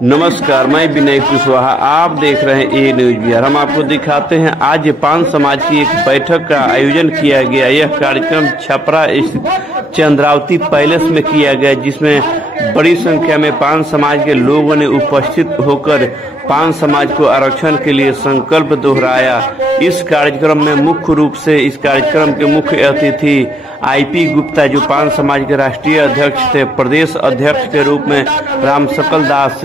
नमस्कार, मैं विनय कुशवाहा। आप देख रहे हैं ए न्यूज बिहार। हम आपको दिखाते हैं आज पान समाज की एक बैठक का आयोजन किया गया। यह कार्यक्रम छपरा स्थित चंद्रावती पैलेस में किया गया, जिसमें बड़ी संख्या में पान समाज के लोगों ने उपस्थित होकर पान समाज को आरक्षण के लिए संकल्प दोहराया। इस कार्यक्रम में मुख्य रूप से इस कार्यक्रम के मुख्य अतिथि IP गुप्ता, जो पान समाज के राष्ट्रीय अध्यक्ष थे, प्रदेश अध्यक्ष के रूप में राम सकल दास,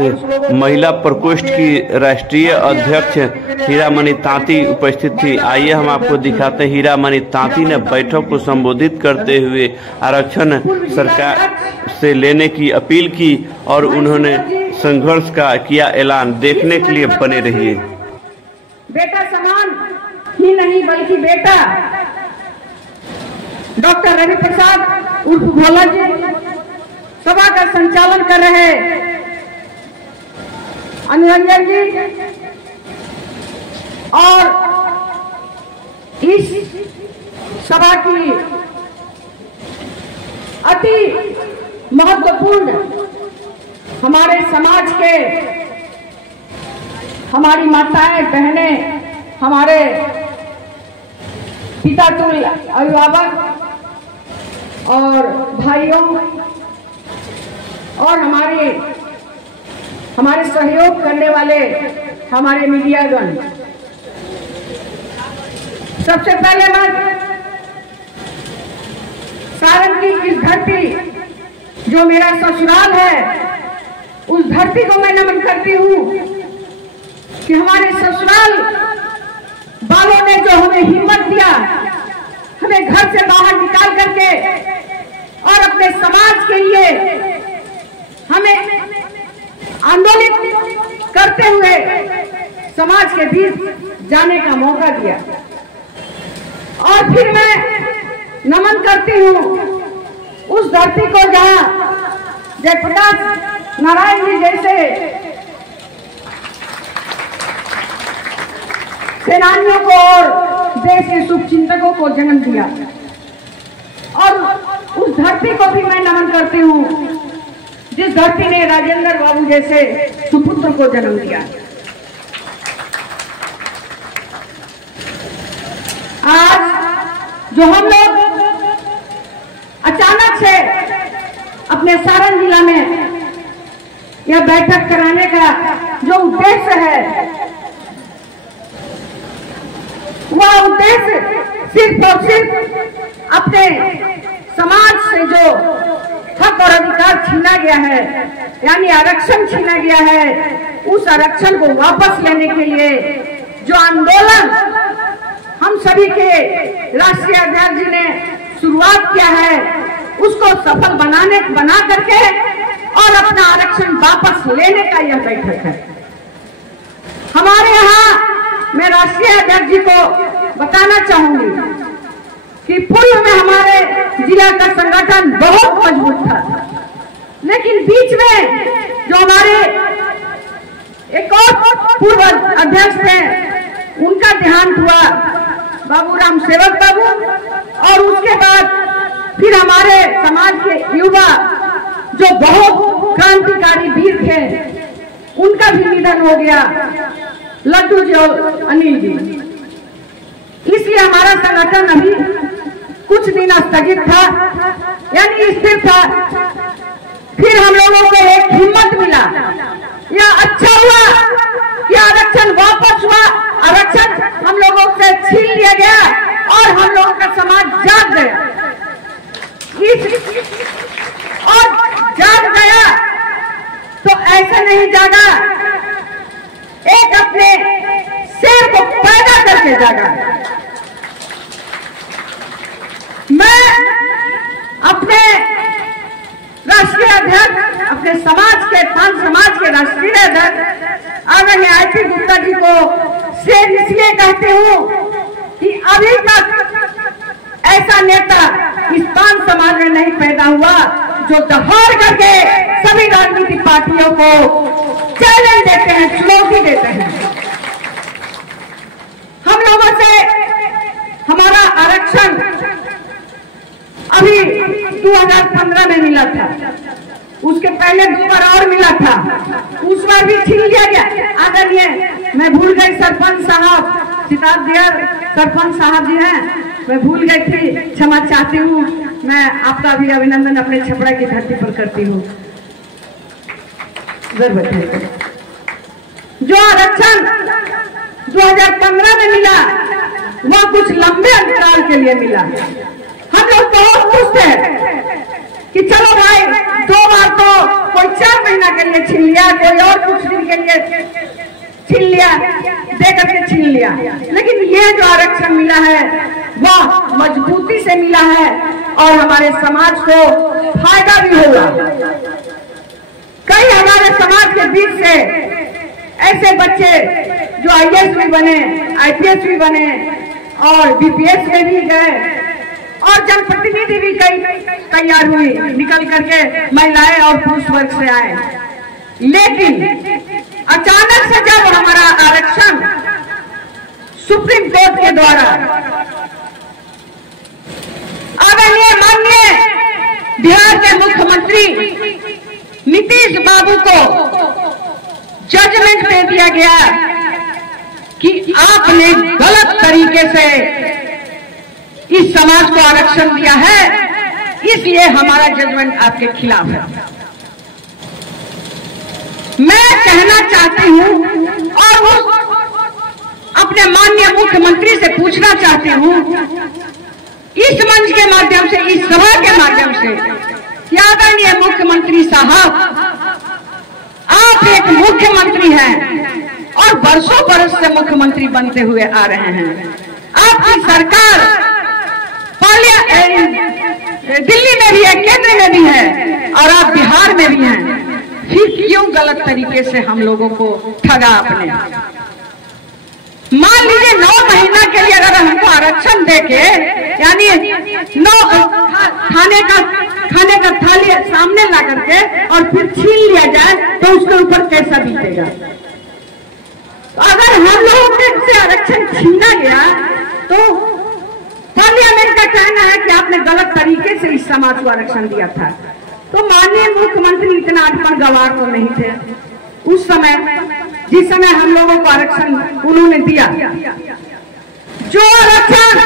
महिला प्रकोष्ठ की राष्ट्रीय अध्यक्ष हीरामणि तांती उपस्थित थी। आइए हम आपको दिखाते हैं। हीरामणि तांती ने बैठक को संबोधित करते हुए आरक्षण सरकार से लेने की अपील की और उन्होंने संघर्ष का किया ऐलान। देखने के लिए बने रहिए। बेटा समान ही नहीं बल्कि बेटा डॉक्टर रवि प्रसाद उर्फ भोला जी सभा का संचालन कर रहे अनुरंजन जी और इस सभा की अति महत्वपूर्ण हमारे समाज के हमारी माताएं बहनें, हमारे पिता तुल्य अभिभावक और भाइयों और हमारे सहयोग करने वाले हमारे मीडियागण, सबसे पहले मैं सारण की इस धरती जो मेरा ससुराल है, उस धरती को मैं नमन करती हूँ कि हमारे ससुराल वालों ने जो हमें हिम्मत दिया, हमें घर से बाहर निकाल करके और अपने समाज के लिए हमें आंदोलित करते हुए समाज के बीच जाने का मौका दिया। और फिर मैं नमन करती हूँ उस धरती को जहाँ जयप्रकाश नारायण जी जैसे सेनानियों को और देश के शुभचिंतकों को जन्म दिया। और उस धरती को भी मैं नमन करती हूँ जिस धरती ने राजेंद्र बाबू जैसे सुपुत्र को जन्म दिया। आज जो हम लोग अचानक से अपने सारण जिला में यह बैठक कराने का जो उद्देश्य है, वह उद्देश्य सिर्फ और सिर्फ अपने समाज से जो हक और अधिकार छीना गया है, यानी आरक्षण छीना गया है, उस आरक्षण को वापस लेने के लिए जो आंदोलन हम सभी के राष्ट्रीय अध्यक्ष जी ने शुरुआत किया है, उसको सफल बना करके और अपना आरक्षण वापस लेने का यह बैठक है। हमारे यहाँ मैं राष्ट्रीय अध्यक्ष जी को बताना चाहूंगी कि पूर्व में हमारे जिला का संगठन बहुत मजबूत था, लेकिन बीच में जो हमारे एक और पूर्व अध्यक्ष थे, उनका देहांत हुआ, बाबूराम सेवक बाबू, और उसके बाद फिर हमारे समाज के युवा जो बहुत क्रांतिकारी वीर थे, उनका भी निधन हो गया, लड्डू जी और अनिल जी। इसलिए हमारा संगठन अभी कुछ दिन स्थगित था, यानी स्थिर था। फिर हम लोगों को एक हिम्मत मिला, यह अच्छा हुआ कि आरक्षण वापस हुआ, आरक्षण हम लोगों से छीन लिया गया और हम लोगों का समाज जाग गया। और जाग गया तो ऐसा नहीं जागा, एक अपने शेर को पैदा करके जागा। मैं अपने राष्ट्रीय अध्यक्ष, अपने समाज के पान समाज के राष्ट्रीय अध्यक्ष आदरणीय IP गुप्ता जी को शेर इसलिए कहते हूँ कि अभी तक ऐसा नेता इस पान समाज में नहीं पैदा हुआ जो दहाड़ करके सभी राजनीतिक पार्टियों को चैलेंज देते हैं, चुनौती देते हैं। हम लोगों से हमारा आरक्षण अभी 2015 में मिला था, उसके पहले 2 बार और मिला था, उस बार भी छीन लिया गया। आदरणीय, मैं भूल गई सरपंच साहब, सिताब दिया सरपंच साहब जी हैं, मैं भूल गई थी, क्षमा चाहती हूँ। मैं आपका भी अभिनंदन अपने छपरा की धरती पर करती हूँ। जो आरक्षण 2015 में मिला वह कुछ लंबे अंतराल के लिए मिला। हम लोग बहुत खुश थे कि चलो भाई, 2 बार तो कोई 4 महीना के लिए छीन लिया, कोई और कुछ दिन के लिए छीन लिया, दे करके छीन लिया, लेकिन ये जो आरक्षण मिला है वह मजबूती से मिला है और हमारे समाज को फायदा भी होगा। कई हमारे समाज के बीच से ऐसे बच्चे जो IAS भी बने, IPS भी बने और BPS में भी गए और जनप्रतिनिधि भी कई तैयार हुई, निकल करके महिलाएं और पुरुष वर्ग से आए। लेकिन अचानक से जब हमारा आरक्षण सुप्रीम कोर्ट के द्वारा आदरणीय माननीय बिहार के मुख्यमंत्री नीतीश बाबू को जजमेंट दे दिया गया कि आपने गलत तरीके से इस समाज को आरक्षण दिया है, इसलिए हमारा जजमेंट आपके खिलाफ है। मैं कहना चाहती हूं और अपने माननीय मुख्यमंत्री से पूछना चाहती हूं इस मंच के माध्यम से, इस सभा के माध्यम से, कि आदरणीय मुख्यमंत्री साहब, आप एक मुख्यमंत्री हैं और वर्षों बरस से मुख्यमंत्री बनते हुए आ रहे हैं। आपकी सरकार दिल्ली में भी है, केंद्र में भी है और आप बिहार में भी हैं, फिर क्यों गलत तरीके से हम लोगों को ठगा आपने? मान लीजिए 9 महीना के लिए अगर हमको आरक्षण देके, यानी 9 खाने का थाली सामने ला करके और फिर छीन लिया जाए तो उसके ऊपर कैसा बीतेगा? अगर हम लोगों से आरक्षण छीना गया तो पार्लियामेंट का कहना है कि आपने गलत तरीके से इस समाज को आरक्षण दिया था। तो माननीय मुख्यमंत्री इतना अटपट गवार तो नहीं थे उस समय, जिस समय हम लोगों को आरक्षण उन्होंने दिया। जो आरक्षण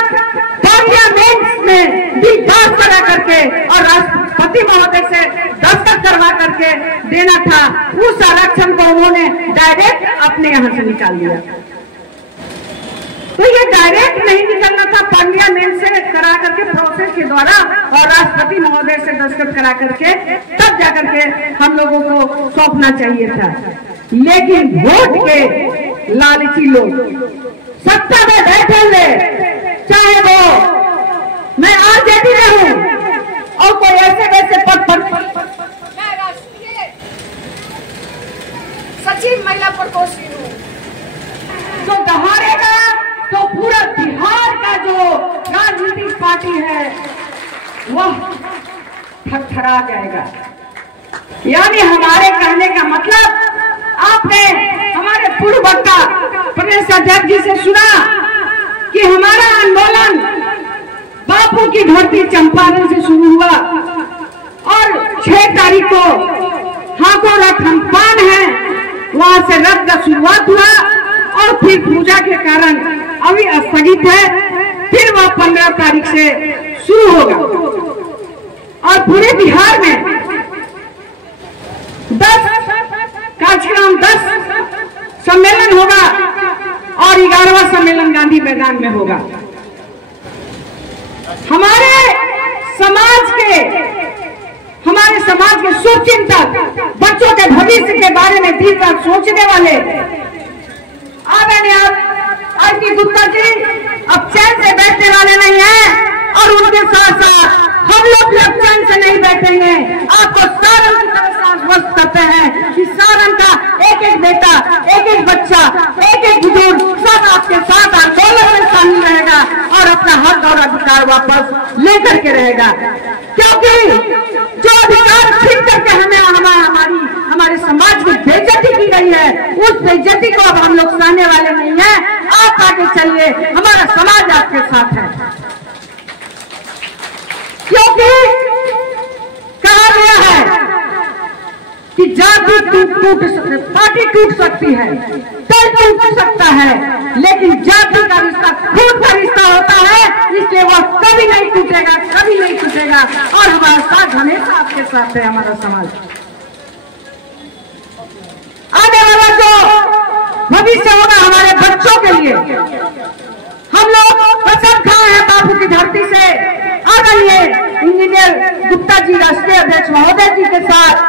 पार्लियामेंट में बिल पास करा करके और राष्ट्रपति महोदय से दस्तखत करवा करके देना था, उस आरक्षण को उन्होंने डायरेक्ट अपने यहाँ से निकाल दिया। तो ये डायरेक्ट नहीं निकलना था, पार्लियामेंट से करा करके प्रोसेस के द्वारा और राष्ट्रपति महोदय से दस्तखत करा करके तब जाकर के हम लोगों को सौंपना चाहिए था। लेकिन वोट के लालची लोग सत्ता में बैठे हुए, चाहे वो मैं RJD में हूं और कोई ऐसे वैसे पद पर सचिव महिला प्रकोष्ठ हूँ, जो दहाड़ेगा तो पूरा बिहार का जो राजनीतिक पार्टी है वह थरथरा जाएगा। यानी हमारे कहने का मतलब, आपने हमारे पूर्व वक्ता प्रदेश अध्यक्ष जी से सुना कि हमारा आंदोलन बापू की धरती चंपारण से शुरू हुआ और 6 तारीख को हाथों रथ हम पान है वहां से रथ का शुरुआत हुआ और फिर पूजा के कारण अभी स्थगित है, फिर वह 15 तारीख से शुरू होगा और पूरे बिहार में 10 कार्यक्रम, 10 सम्मेलन होगा और 11वां सम्मेलन गांधी मैदान में होगा। हमारे समाज के शुभचिंतक, बच्चों के भविष्य के बारे में दिन रात सोचने वाले आदरणीय आरती गुप्ता जी अब चैन से बैठने वाले नहीं हैं और उनके साथ साथ हम लोग भी अब चैन से नहीं बैठेंगे। आपको सारण की तरह से आश्वस्त करते हैं कि सारण का एक एक बेटा, एक एक बच्चा, एक एक बुजुर्ग सब आपके साथ आंदोलन में शामिल रहेगा और अपना हक और अधिकार वापस लेकर के रहेगा। क्योंकि जो अधिकार छीन करके हमारे समाज की बेइज्जती की गई है, उस बेइज्जती को अब हम लोग सहने वाले नहीं है। आप आगे चलिए, हमारा समाज आपके साथ है। क्योंकि कहा गया है कि जाति पार्टी टूट सकती है, दल टूट सकता है, लेकिन जाति का रिश्ता खून का रिश्ता होता है, इसलिए वह कभी नहीं टूटेगा, कभी नहीं टूटेगा। और हमारा साथ हमेशा आपके साथ है हमारा समाज। आने वाला जो भविष्य होगा हमारे बच्चों के लिए, हम लोग कसम खाए हैं बापू की धरती से, आदरणीय इंजीनियर गुप्ता जी राष्ट्रीय अध्यक्ष महोदय जी के साथ,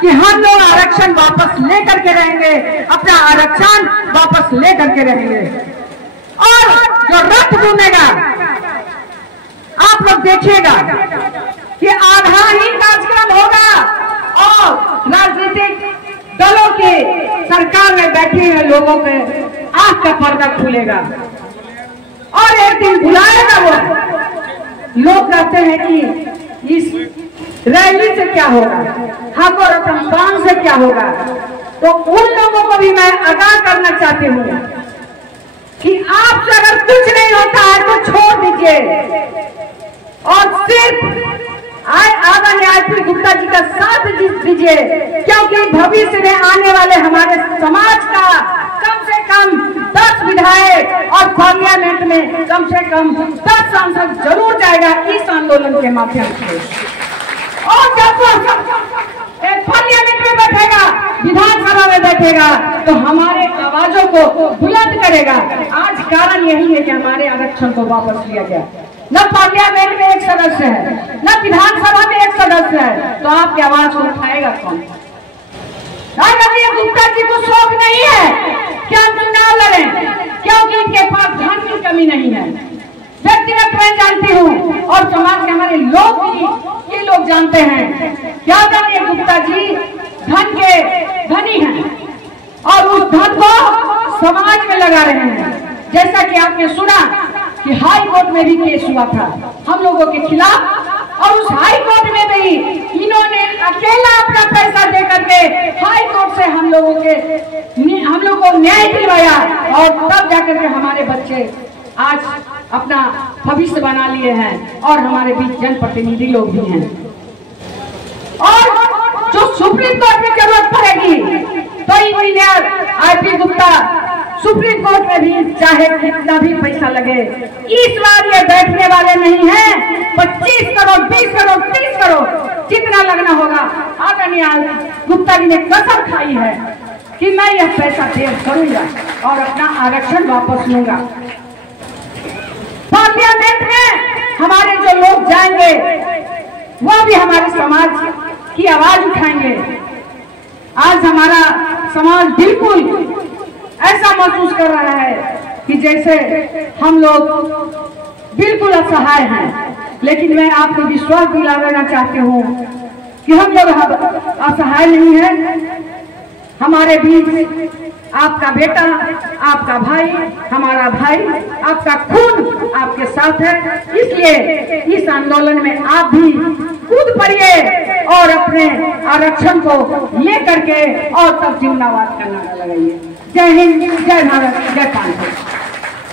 कि हम लोग आरक्षण वापस लेकर के रहेंगे, अपना आरक्षण वापस लेकर के रहेंगे। और जो रथ घूमेगा, आप लोग देखिएगा कि आधा ही कार्यक्रम होगा और राजनीतिक दलों के सरकार में बैठे हुए लोगों के आंख का पर्दा खुलेगा और एक दिन बुलाएगा वो। लोग कहते हैं कि इस रैली से क्या होगा, हाको रतन से क्या होगा, तो उन लोगों को भी मैं आगाह करना चाहती हूँ कि आपसे अगर कुछ नहीं होता है तो छोड़ दीजिए और सिर्फ आदरणीय गुप्ता जी का साथ दीजिए, क्योंकि भविष्य में आने वाले हमारे समाज का कम से कम 10 विधायक और पार्लियामेंट में कम से कम 10 सांसद जरूर जाएगा इस आंदोलन के माध्यम से। और जब एक पार्लियामेंट में बैठेगा, विधानसभा में बैठेगा, तो हमारे आवाजों को बुलंद करेगा। आज कारण यही है कि हमारे आरक्षण को वापस लिया गया। न पार्लियामेंट में एक सदस्य है, न विधानसभा में एक सदस्य है, तो आपकी आवाज को उठाएगा कौन? आदरणीय गुप्ता जी को शौक नहीं है कि हम चुनाव लड़ें, क्योंकि इनके पास धन की कमी नहीं है। व्यक्तिगत मैं जानती हूँ और समाज के हमारे लोग भी ये लोग जानते हैं कि आदरणीय गुप्ता जी धन के धनी हैं और उस धन को समाज में लगा रहे हैं। जैसा कि आपने सुना कि हाई कोर्ट में भी केस हुआ था हम लोगों के खिलाफ, और उस हाई कोर्ट में भी इन्होंने अकेला अपना पैसा दे करके हाई कोर्ट से हम लोगों को न्याय दिलवाया और तब जाकर के हमारे बच्चे आज अपना भविष्य बना लिए हैं और हमारे बीच जनप्रतिनिधि लोग भी हैं। और जो सुप्रीम कोर्ट में जरूरत पड़ेगी तो engineer IP Gupta supreme court में भी चाहे कितना भी पैसा लगे, इस बार ये बैठने वाले नहीं हैं। 25 करोड़ 20 करोड़ 30 करोड़ जितना लगना होगा, आदरणीय गुप्ता जी ने कसम खाई है कि मैं यह पैसा पेश करूंगा और अपना आरक्षण वापस लूंगा। पार्लियामेंट में हमारे जो लोग जाएंगे वो भी हमारे समाज की आवाज उठाएंगे। आज हमारा समाज बिल्कुल ऐसा महसूस कर रहा है कि जैसे हम लोग बिल्कुल असहाय हैं, लेकिन मैं आपको विश्वास दिला देना चाहती हूँ कि हम लोग असहाय नहीं हैं। हमारे बीच आपका बेटा, आपका भाई, हमारा भाई, आपका खून आपके साथ है। इसलिए इस आंदोलन में आप भी कूद पड़िए और अपने आरक्षण को लेकर के और तब जीवनावाद का नारा लगाइए। जय हिंद, जय भारत, जय कांग्रेस।